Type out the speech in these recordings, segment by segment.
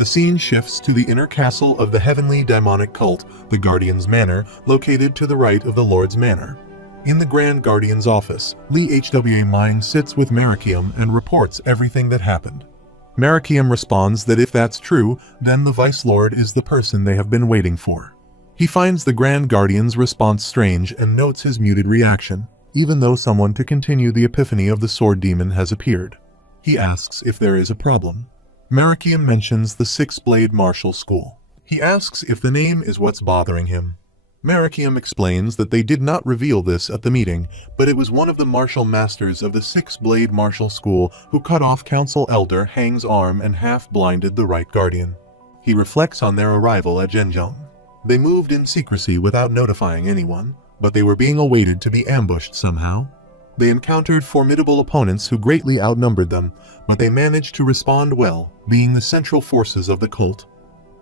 The scene shifts to the inner castle of the heavenly demonic cult, the Guardian's Manor, located to the right of the Lord's Manor. In the Grand Guardian's office, Lee Hwa Ming sits with Marakium and reports everything that happened. Marakium responds that if that's true, then the Vice Lord is the person they have been waiting for. He finds the Grand Guardian's response strange and notes his muted reaction, even though someone to continue the epiphany of the Sword Demon has appeared. He asks if there is a problem. Marakium mentions the Six-Blade Martial School. He asks if the name is what's bothering him. Marakium explains that they did not reveal this at the meeting, but it was one of the martial masters of the Six-Blade Martial School who cut off Council Elder Hang's arm and half-blinded the Right Guardian. He reflects on their arrival at Zhenjiang. They moved in secrecy without notifying anyone, but they were being awaited to be ambushed somehow. They encountered formidable opponents who greatly outnumbered them, but they managed to respond well, being the central forces of the cult.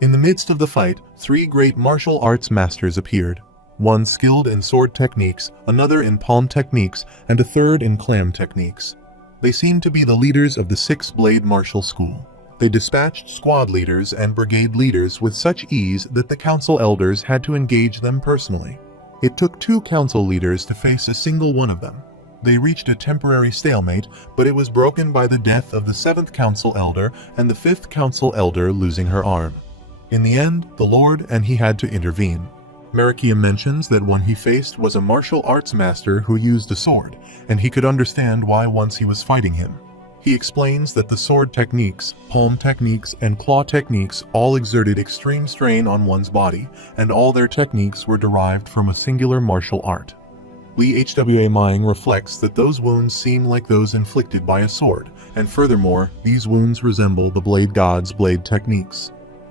In the midst of the fight, 3 great martial arts masters appeared. One skilled in sword techniques, another in palm techniques, and a third in clam techniques. They seemed to be the leaders of the Six-Blade Martial School. They dispatched squad leaders and brigade leaders with such ease that the council elders had to engage them personally. It took 2 council leaders to face a single one of them. They reached a temporary stalemate, but it was broken by the death of the 7th council elder and the 5th council elder losing her arm. In the end, the Lord and he had to intervene. Marakium mentions that one he faced was a martial arts master who used a sword, and he could understand why once he was fighting him. He explains that the sword techniques, palm techniques, and claw techniques all exerted extreme strain on one's body, and all their techniques were derived from a singular martial art. Lee Hwa Ming reflects that those wounds seem like those inflicted by a sword, and furthermore, these wounds resemble the Blade God's blade techniques.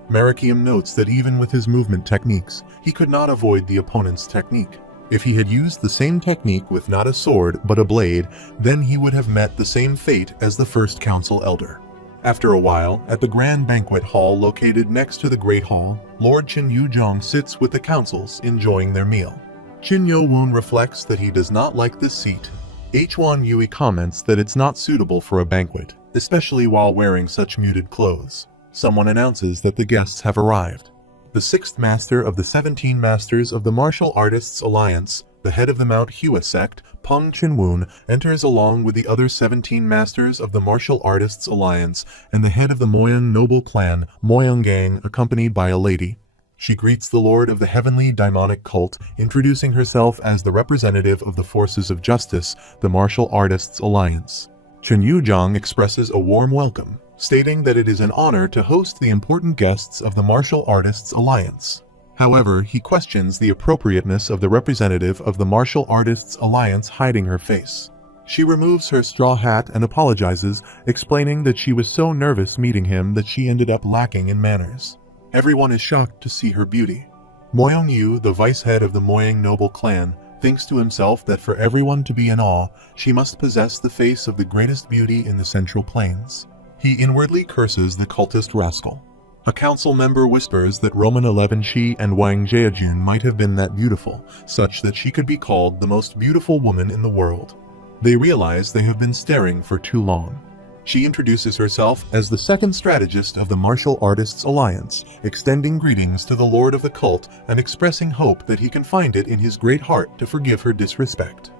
Marakium notes that even with his movement techniques, he could not avoid the opponent's technique. If he had used the same technique with not a sword but a blade, then he would have met the same fate as the first council elder. After a while, at the grand banquet hall located next to the Great Hall, Lord Qin Yuzhong sits with the councils, enjoying their meal. Qin Yo-woon reflects that he does not like this seat. Huan Yui comments that it's not suitable for a banquet, especially while wearing such muted clothes. Someone announces that the guests have arrived. The 6th master of the 17 masters of the Martial Artists Alliance, the head of the Mount Hua sect, Peng Chinwoon, enters along with the other 17 masters of the Martial Artists Alliance and the head of the Moyang noble clan, Moyang Gang, accompanied by a lady. She greets the lord of the heavenly demonic cult, introducing herself as the representative of the forces of justice, the Martial Artists Alliance. Qin Yuzhong expresses a warm welcome, stating that it is an honor to host the important guests of the Martial Artists Alliance. However, he questions the appropriateness of the representative of the Martial Artists Alliance hiding her face. She removes her straw hat and apologizes, explaining that she was so nervous meeting him that she ended up lacking in manners. Everyone is shocked to see her beauty. Moyang Yu, the vice head of the Moyang noble clan, thinks to himself that for everyone to be in awe, she must possess the face of the greatest beauty in the Central Plains. He inwardly curses the cultist rascal. A council member whispers that Roman 11 Shi and Wang Jiajun might have been that beautiful, such that she could be called the most beautiful woman in the world. They realize they have been staring for too long. She introduces herself as the 2nd strategist of the Martial Artists Alliance, extending greetings to the lord of the cult and expressing hope that he can find it in his great heart to forgive her disrespect.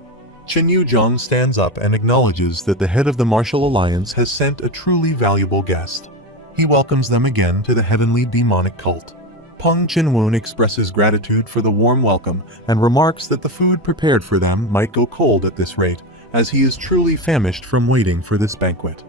Qin Yuzhong stands up and acknowledges that the head of the Martial Alliance has sent a truly valuable guest. He welcomes them again to the heavenly demonic cult. Peng Chinwoon expresses gratitude for the warm welcome and remarks that the food prepared for them might go cold at this rate, as he is truly famished from waiting for this banquet.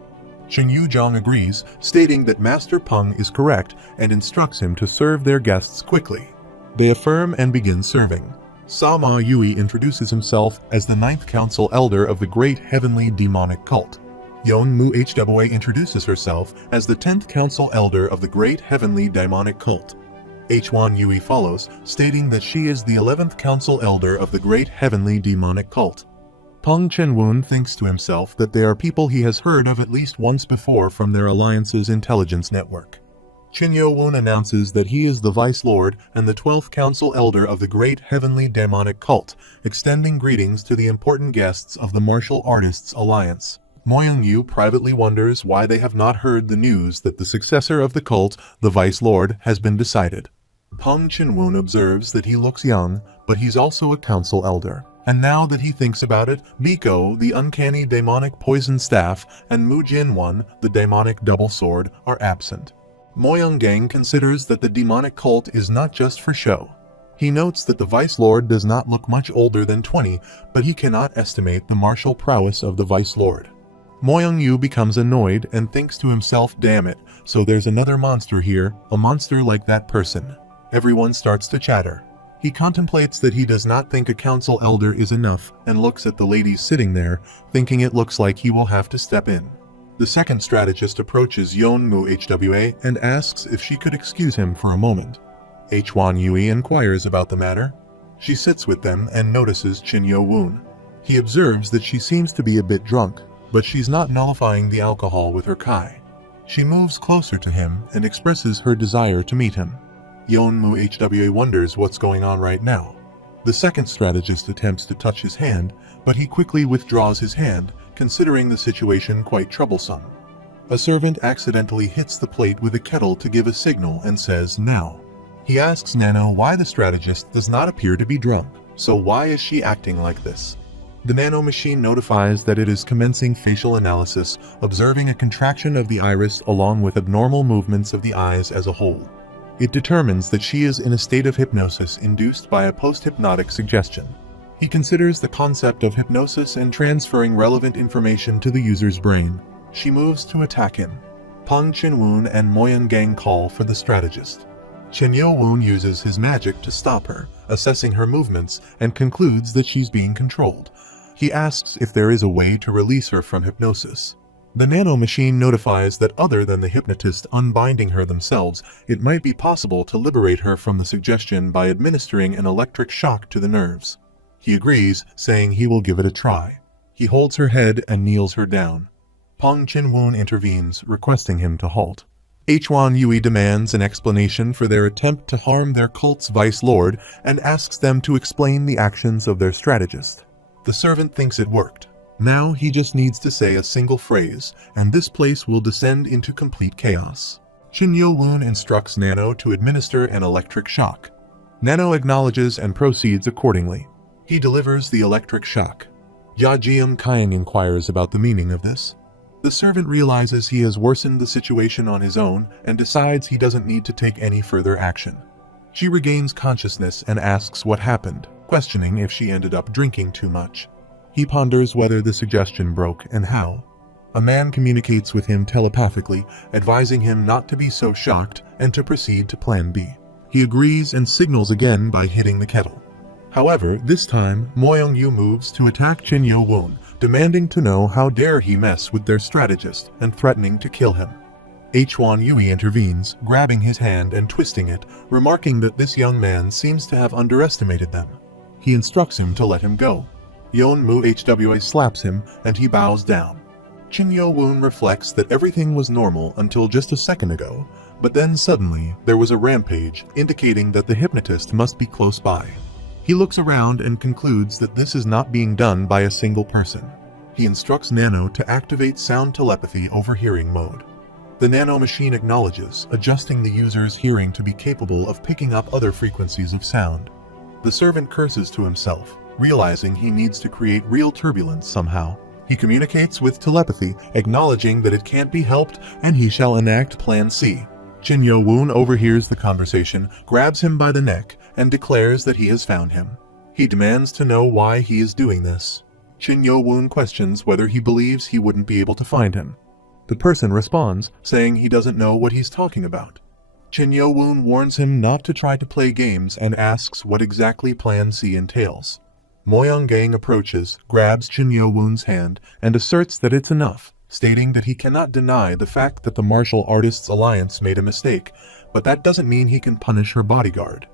Qin Yuzhong agrees, stating that Master Peng is correct and instructs him to serve their guests quickly. They affirm and begin serving. Sama Yui introduces himself as the 9th council elder of the great heavenly demonic cult. Yeon Mu Hwa introduces herself as the 10th council elder of the great heavenly demonic cult. Huan Yui follows, stating that she is the 11th council elder of the great heavenly demonic cult. Peng Chenwoon thinks to himself that they are people he has heard of at least once before from their alliance's intelligence network. Qin Yo-woon announces that he is the Vice Lord and the 12th Council Elder of the Great Heavenly Demonic Cult, extending greetings to the important guests of the Martial Artists Alliance. Moyoung-yu privately wonders why they have not heard the news that the successor of the cult, the Vice Lord, has been decided. Peng Chinwoon observes that he looks young, but he's also a council elder. And now that he thinks about it, Miko, the uncanny demonic poison staff, and Mu Jinwon, the demonic double sword, are absent. Moyoung-gang considers that the demonic cult is not just for show. He notes that the Vice Lord does not look much older than 20, but he cannot estimate the martial prowess of the Vice Lord. Moyoung-yu becomes annoyed and thinks to himself, damn it, so there's another monster here, a monster like that person. Everyone starts to chatter. He contemplates that he does not think a council elder is enough and looks at the ladies sitting there, thinking it looks like he will have to step in. The second strategist approaches Yeonmu HWA and asks if she could excuse him for a moment. Hwan Yui inquires about the matter. She sits with them and notices Chin Yo-woon. He observes that she seems to be a bit drunk, but she's not nullifying the alcohol with her kai. She moves closer to him and expresses her desire to meet him. Yeonmu HWA wonders what's going on right now. The second strategist attempts to touch his hand, but he quickly withdraws his hand, considering the situation quite troublesome. A servant accidentally hits the plate with a kettle to give a signal and says, now. He asks Nano why the strategist does not appear to be drunk, so why is she acting like this? The Nano machine notifies that it is commencing facial analysis, observing a contraction of the iris along with abnormal movements of the eyes as a whole. It determines that she is in a state of hypnosis induced by a post-hypnotic suggestion. He considers the concept of hypnosis and transferring relevant information to the user's brain. She moves to attack him. Peng Chinwoon and Moyoung-gang call for the strategist. Chen Yo-woon uses his magic to stop her, assessing her movements, and concludes that she's being controlled. He asks if there is a way to release her from hypnosis. The Nano machine notifies that other than the hypnotist unbinding her themselves, it might be possible to liberate her from the suggestion by administering an electric shock to the nerves. He agrees, saying he will give it a try. He holds her head and kneels her down. Peng Chinwoon intervenes, requesting him to halt. Hwan Yui demands an explanation for their attempt to harm their cult's vice lord and asks them to explain the actions of their strategist. The servant thinks it worked. Now he just needs to say a single phrase, and this place will descend into complete chaos. Chin Yo-woon instructs Nano to administer an electric shock. Nano acknowledges and proceeds accordingly. He delivers the electric shock. Yajiam Kyung inquires about the meaning of this. The servant realizes he has worsened the situation on his own and decides he doesn't need to take any further action. She regains consciousness and asks what happened, questioning if she ended up drinking too much. He ponders whether the suggestion broke and how. A man communicates with him telepathically, advising him not to be so shocked and to proceed to Plan B. He agrees and signals again by hitting the kettle. However, this time, Moyoung-yu moves to attack Chin Yo-woon, demanding to know how dare he mess with their strategist and threatening to kill him. Hwan Yui intervenes, grabbing his hand and twisting it, remarking that this young man seems to have underestimated them. He instructs him to let him go. Yeonmu HWA slaps him and he bows down. Chin Yo-woon reflects that everything was normal until just a second ago, but then suddenly there was a rampage indicating that the hypnotist must be close by. He looks around and concludes that this is not being done by a single person. He instructs Nano to activate sound telepathy over hearing mode. The Nano machine acknowledges, adjusting the user's hearing to be capable of picking up other frequencies of sound. The servant curses to himself, realizing he needs to create real turbulence somehow. He communicates with telepathy, acknowledging that it can't be helped and he shall enact Plan C. Chin Yo-woon overhears the conversation, grabs him by the neck, and declares that he has found him. He demands to know why he is doing this. Chin Yo-woon questions whether he believes he wouldn't be able to find him. The person responds, saying he doesn't know what he's talking about. Chin Yo-woon warns him not to try to play games and asks what exactly Plan C entails. Moyoung-gang approaches, grabs Chin Yo-woon's hand, and asserts that it's enough, stating that he cannot deny the fact that the martial artists' alliance made a mistake, but that doesn't mean he can punish her bodyguard.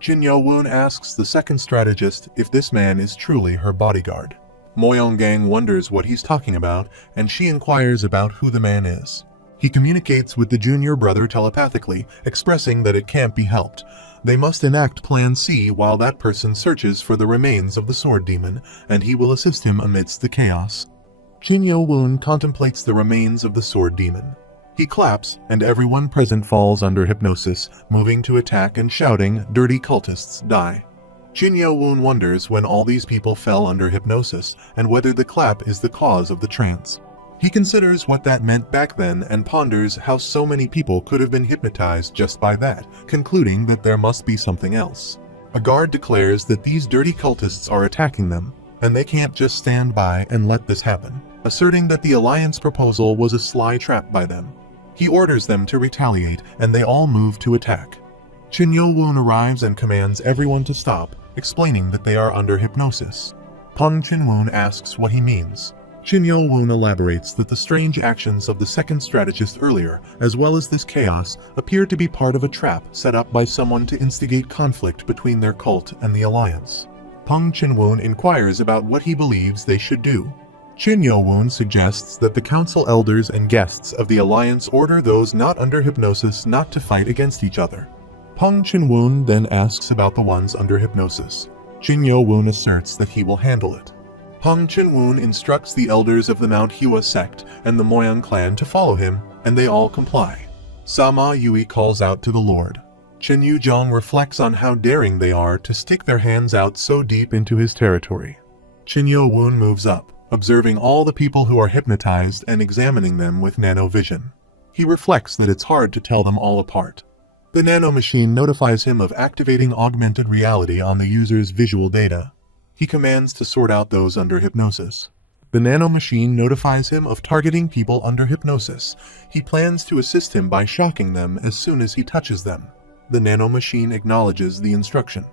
Chin Yo-woon asks the second strategist if this man is truly her bodyguard. Moyoung-gang wonders what he's talking about, and she inquires about who the man is. He communicates with the junior brother telepathically, expressing that it can't be helped. They must enact Plan C while that person searches for the remains of the sword demon, and he will assist him amidst the chaos. Qin Yo-woon contemplates the remains of the sword demon. He claps, and everyone present falls under hypnosis, moving to attack and shouting, "Dirty cultists, die." Qin Yo-woon wonders when all these people fell under hypnosis, and whether the clap is the cause of the trance. He considers what that meant back then and ponders how so many people could have been hypnotized just by that, concluding that there must be something else. A guard declares that these dirty cultists are attacking them, and they can't just stand by and let this happen, asserting that the Alliance proposal was a sly trap by them. He orders them to retaliate, and they all move to attack. Qin Yo-woon arrives and commands everyone to stop, explaining that they are under hypnosis. Peng Chin-woon asks what he means. Qin Yo-woon elaborates that the strange actions of the second strategist earlier, as well as this chaos, appear to be part of a trap set up by someone to instigate conflict between their cult and the Alliance. Peng Chin-woon inquires about what he believes they should do. Qin Yo-woon suggests that the council elders and guests of the Alliance order those not under hypnosis not to fight against each other. Peng Chin-woon then asks about the ones under hypnosis. Qin Yo-woon asserts that he will handle it. Peng Chin-woon instructs the elders of the Mount Hua sect and the Moyang clan to follow him, and they all comply. Sama Yui calls out to the Lord. Qin Yu-jong reflects on how daring they are to stick their hands out so deep into his territory. Qin Yo-woon moves up, observing all the people who are hypnotized and examining them with nano vision. He reflects that it's hard to tell them all apart. The nano machine notifies him of activating augmented reality on the user's visual data. He commands to sort out those under hypnosis. The nano machine notifies him of targeting people under hypnosis. He plans to assist him by shocking them as soon as he touches them. The nano machine acknowledges the instruction.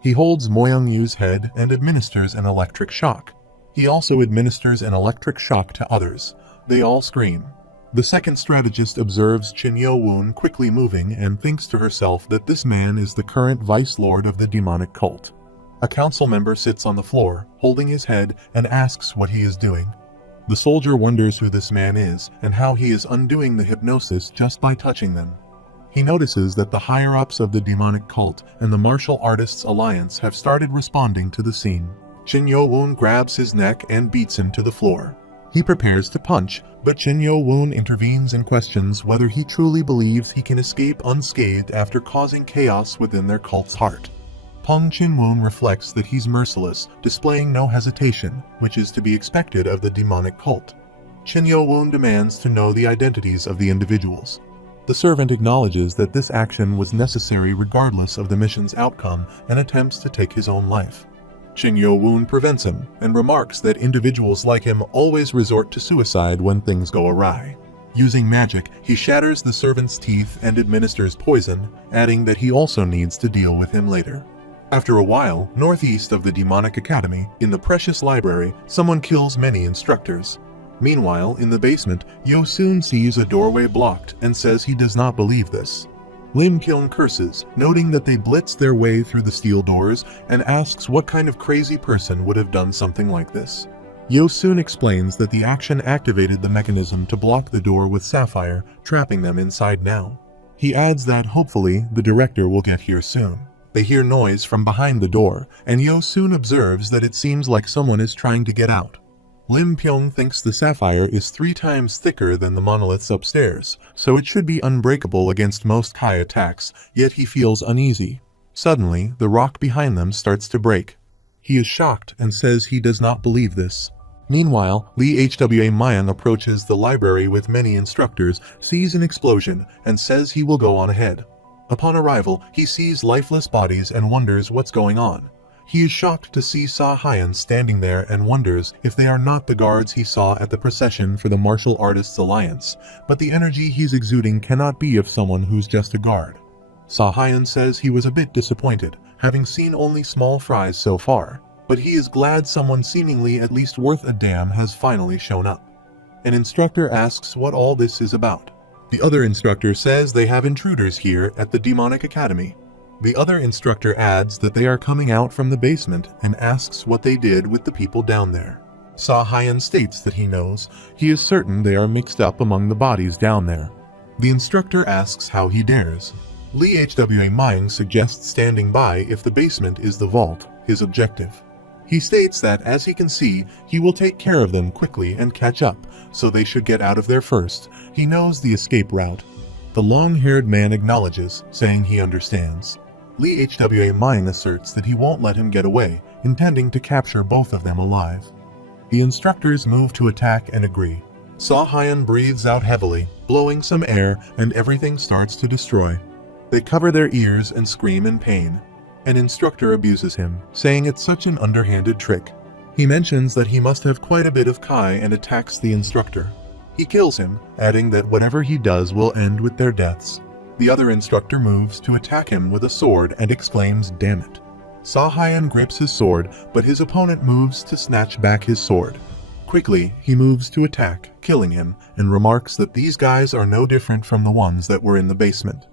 He holds Moyang Yu's head and administers an electric shock. He also administers an electric shock to others. They all scream. The second strategist observes Qin Yo-woon quickly moving and thinks to herself that this man is the current vice lord of the demonic cult. A council member sits on the floor, holding his head, and asks what he is doing. The soldier wonders who this man is and how he is undoing the hypnosis just by touching them. He notices that the higher-ups of the demonic cult and the martial artists alliance have started responding to the scene. Qin Yo-woon grabs his neck and beats him to the floor. He prepares to punch, but Qin Yo-woon intervenes and questions whether he truly believes he can escape unscathed after causing chaos within their cult's heart. Peng Chin-woon reflects that he's merciless, displaying no hesitation, which is to be expected of the demonic cult. Qin Yo-woon demands to know the identities of the individuals. The servant acknowledges that this action was necessary regardless of the mission's outcome and attempts to take his own life. Qin Yo-woon prevents him and remarks that individuals like him always resort to suicide when things go awry. Using magic, he shatters the servant's teeth and administers poison, adding that he also needs to deal with him later. After a while, northeast of the Demonic Academy, in the Precious Library, someone kills many instructors. Meanwhile, in the basement, Yo-soon sees a doorway blocked and says he does not believe this. Lim Kyung curses, noting that they blitzed their way through the steel doors, and asks what kind of crazy person would have done something like this. Yo-soon explains that the action activated the mechanism to block the door with Sapphire, trapping them inside now. He adds that hopefully the director will get here soon. They hear noise from behind the door, and Yo-soon observes that it seems like someone is trying to get out. Lim Pyong thinks the sapphire is 3 times thicker than the monoliths upstairs, so it should be unbreakable against most Kai attacks, yet he feels uneasy. Suddenly, the rock behind them starts to break. He is shocked and says he does not believe this. Meanwhile, Lee Hwa Mayang approaches the library with many instructors, sees an explosion, and says he will go on ahead. Upon arrival, he sees lifeless bodies and wonders what's going on. He is shocked to see Sa Hyan standing there and wonders if they are not the guards he saw at the procession for the Martial Artists Alliance, but the energy he's exuding cannot be of someone who's just a guard. Sa Hyan says he was a bit disappointed, having seen only small fries so far, but he is glad someone seemingly at least worth a damn has finally shown up. An instructor asks what all this is about. The other instructor says they have intruders here at the Demonic Academy. The other instructor adds that they are coming out from the basement and asks what they did with the people down there. Sa Hyan states that he knows. He is certain they are mixed up among the bodies down there. The instructor asks how he dares. Lee Hwa Mayang suggests standing by if the basement is the vault, his objective. He states that, as he can see, he will take care of them quickly and catch up, so they should get out of there first. He knows the escape route. The long-haired man acknowledges, saying he understands. Lee HWA Mayang asserts that he won't let him get away, intending to capture both of them alive. The instructors move to attack and agree. Saw Hyun breathes out heavily, blowing some air, and everything starts to destroy. They cover their ears and scream in pain. An instructor abuses him, saying it's such an underhanded trick. He mentions that he must have quite a bit of Kai and attacks the instructor. He kills him, adding that whatever he does will end with their deaths. The other instructor moves to attack him with a sword and exclaims, "Damn it." Saw Hyun grips his sword, but his opponent moves to snatch back his sword. Quickly, he moves to attack, killing him, and remarks that these guys are no different from the ones that were in the basement.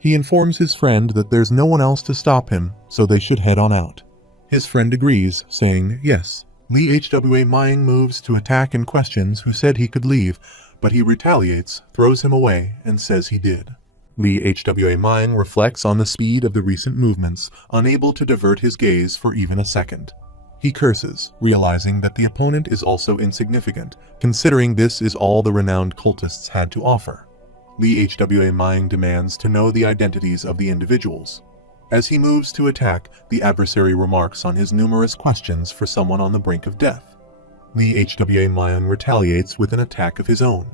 He informs his friend that there's no one else to stop him, so they should head on out. His friend agrees, saying yes. Lee HWA Mayang moves to attack and questions who said he could leave, but he retaliates, throws him away, and says he did. Lee HWA Mayang reflects on the speed of the recent movements, unable to divert his gaze for even a second. He curses, realizing that the opponent is also insignificant, considering this is all the renowned cultists had to offer. Lee HWA Mayang demands to know the identities of the individuals. As he moves to attack, the adversary remarks on his numerous questions for someone on the brink of death. Lee HWA Mayang retaliates with an attack of his own.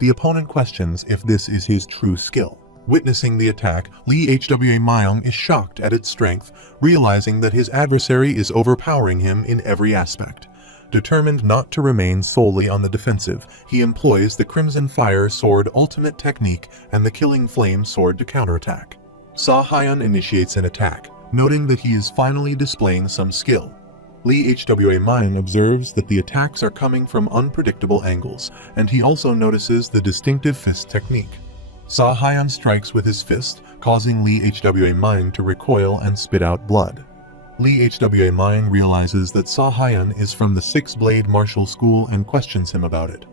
The opponent questions if this is his true skill. Witnessing the attack, Lee HWA Mayang is shocked at its strength, realizing that his adversary is overpowering him in every aspect. Determined not to remain solely on the defensive, he employs the Crimson Fire Sword Ultimate Technique and the Killing Flame Sword to counterattack. Saw Hyun initiates an attack, noting that he is finally displaying some skill. Lee HWA Mayang observes that the attacks are coming from unpredictable angles, and he also notices the distinctive fist technique. Saw Hyun strikes with his fist, causing Lee HWA Mayang to recoil and spit out blood. Lee HWA Mayang realizes that Saw Hyun is from the Six-Blade Martial School and questions him about it.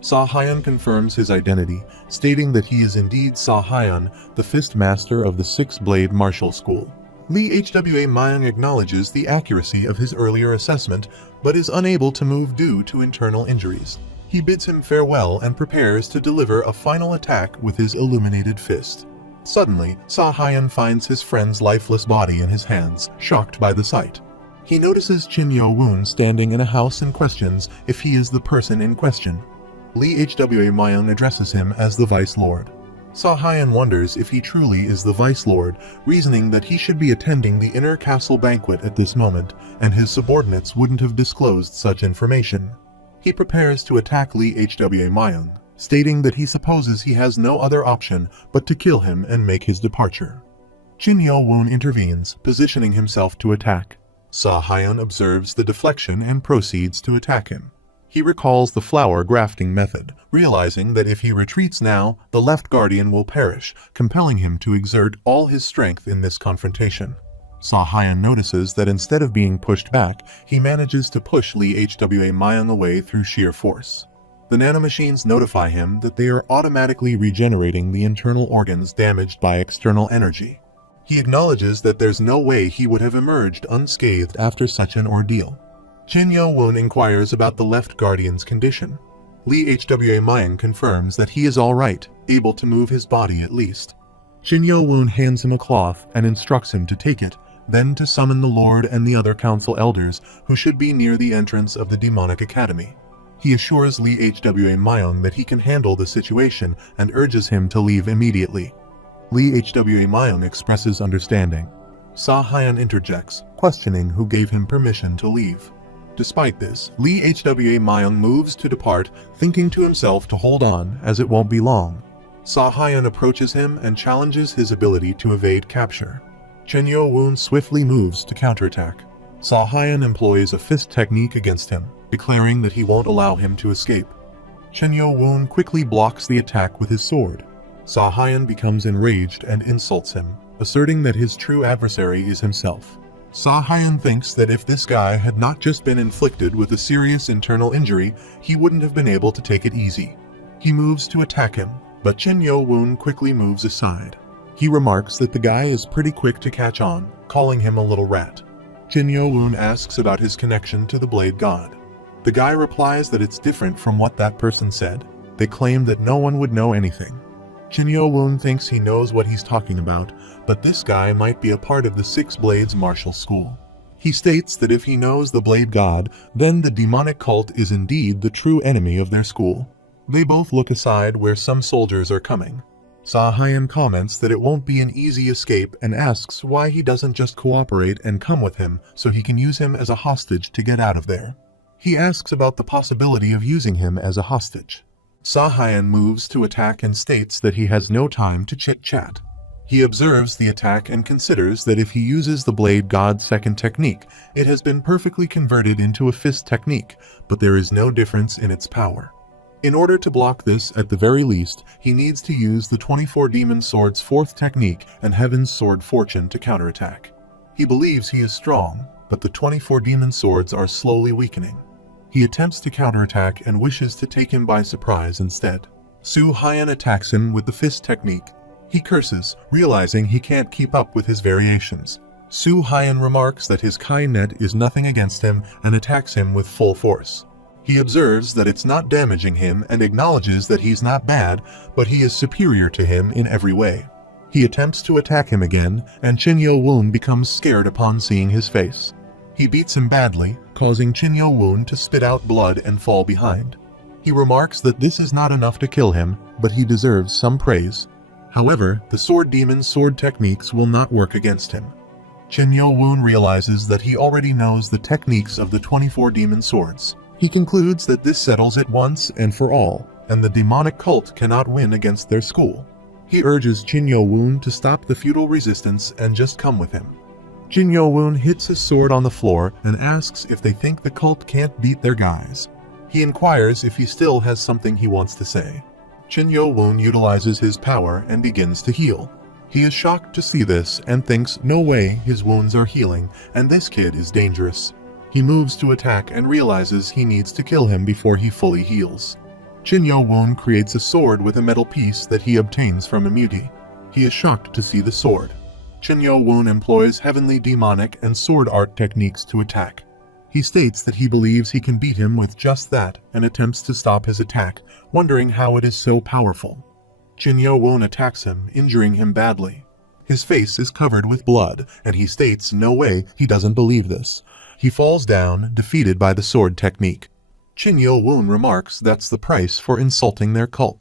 Saw Hyun confirms his identity, stating that he is indeed Saw Hyun, the Fist Master of the Six-Blade Martial School. Lee HWA Mayang acknowledges the accuracy of his earlier assessment, but is unable to move due to internal injuries. He bids him farewell and prepares to deliver a final attack with his illuminated fist. Suddenly, Saw Hyun finds his friend's lifeless body in his hands, shocked by the sight. He notices Chin Yo-woon standing in a house and questions if he is the person in question. Lee HWA Mayang addresses him as the Vice Lord. Saw Hyun wonders if he truly is the Vice Lord, reasoning that he should be attending the inner castle banquet at this moment, and his subordinates wouldn't have disclosed such information. He prepares to attack Lee HWA Mayang, stating that he supposes he has no other option but to kill him and make his departure. Chin Yo-woon intervenes, positioning himself to attack. Saw Hyun observes the deflection and proceeds to attack him. He recalls the flower grafting method, realizing that if he retreats now, the left guardian will perish, compelling him to exert all his strength in this confrontation. Saw Hyun notices that instead of being pushed back, he manages to push Lee HWA Mayang away through sheer force. The nanomachines notify him that they are automatically regenerating the internal organs damaged by external energy. He acknowledges that there's no way he would have emerged unscathed after such an ordeal. Chin Yo-woon inquires about the left guardian's condition. Lee HWA Mayang confirms that he is alright, able to move his body at least. Chin Yo-woon hands him a cloth and instructs him to take it, then to summon the Lord and the other council elders who should be near the entrance of the demonic academy. He assures Lee HWA Mayang that he can handle the situation and urges him to leave immediately. Lee HWA Mayang expresses understanding. Saw Hyun interjects, questioning who gave him permission to leave. Despite this, Lee HWA Mayang moves to depart, thinking to himself to hold on, as it won't be long. Saw Hyun approaches him and challenges his ability to evade capture. Chin Yo-woon swiftly moves to counterattack. Saw Hyun employs a fist technique against him, declaring that he won't allow him to escape. Chin Yo-woon quickly blocks the attack with his sword. Saw Hyun becomes enraged and insults him, asserting that his true adversary is himself. Saw Hyun thinks that if this guy had not just been inflicted with a serious internal injury, he wouldn't have been able to take it easy. He moves to attack him, but Chin Yo-woon quickly moves aside. He remarks that the guy is pretty quick to catch on, calling him a little rat. Jin Yo-woon asks about his connection to the Blade God. The guy replies that it's different from what that person said. They claim that no one would know anything. Jin Yo-woon thinks he knows what he's talking about, but this guy might be a part of the Six Blades martial school. He states that if he knows the Blade God, then the demonic cult is indeed the true enemy of their school. They both look aside where some soldiers are coming. Sahayan comments that it won't be an easy escape and asks why he doesn't just cooperate and come with him so he can use him as a hostage to get out of there. He asks about the possibility of using him as a hostage. Sahayan moves to attack and states that he has no time to chit-chat. He observes the attack and considers that if he uses the Blade God's second technique, it has been perfectly converted into a fist technique, but there is no difference in its power. In order to block this, at the very least, he needs to use the 24 Demon Sword's fourth technique and Heaven's Sword Fortune to counterattack. He believes he is strong, but the 24 Demon Swords are slowly weakening. He attempts to counterattack and wishes to take him by surprise instead. Su Hyan attacks him with the fist technique. He curses, realizing he can't keep up with his variations. Su Hyan remarks that his Kai net is nothing against him and attacks him with full force. He observes that it's not damaging him and acknowledges that he's not bad, but he is superior to him in every way. He attempts to attack him again, and Jin Yo-woon becomes scared upon seeing his face. He beats him badly, causing Jin Yo-woon to spit out blood and fall behind. He remarks that this is not enough to kill him, but he deserves some praise. However, the Sword Demon's sword techniques will not work against him. Jin Yo-woon realizes that he already knows the techniques of the 24 Demon Swords. He concludes that this settles it once and for all, and the demonic cult cannot win against their school. He urges Jin Yo-woon to stop the feudal resistance and just come with him. Jin Yo-woon hits his sword on the floor and asks if they think the cult can't beat their guys. He inquires if he still has something he wants to say. Jin Yo-woon utilizes his power and begins to heal. He is shocked to see this and thinks no way his wounds are healing and this kid is dangerous. He moves to attack and realizes he needs to kill him before he fully heals. Jin Yo-woon creates a sword with a metal piece that he obtains from a mutie. He is shocked to see the sword. Jin Yo-woon employs heavenly demonic and sword art techniques to attack. He states that he believes he can beat him with just that and attempts to stop his attack, wondering how it is so powerful. Jin Yo-woon attacks him, injuring him badly. His face is covered with blood, and he states no way he doesn't believe this. He falls down, defeated by the sword technique. Jin Yo-woon remarks that's the price for insulting their cult.